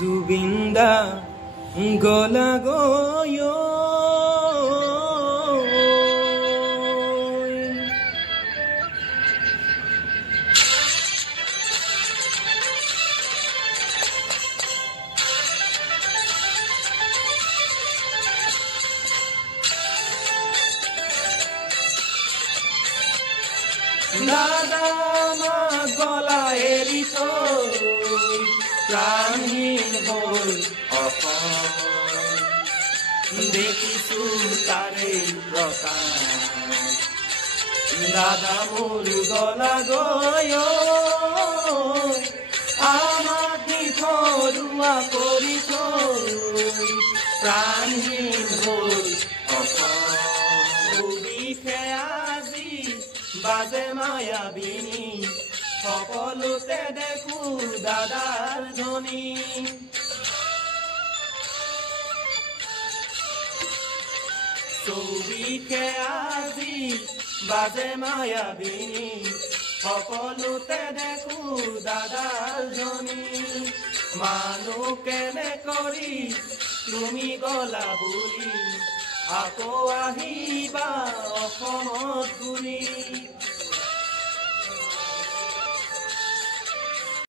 জুবিন্দা গলা গয় দাদা মা গলা এৰি থৈ প্ৰাণহীন হ'ল অসম দেখিছো তাৰে প্ৰকাশ দাদা মোৰ গলা গয় আমাক নিথৰুৱা কৰি থৈ প্ৰাণহীন হ'ল অসম বিষে আজি বাজে মায়াবিনী সকলোতে দেখো দাদাৰ ধ্বনি চৌবিশে আজি বাজে মায়াবিনী সকলোতে দেখো দাদাৰ ধ্বনি মানুহ কেনে কৰি তুমি গলা বুলি আকৌ আহিবা অসমত ঘূৰি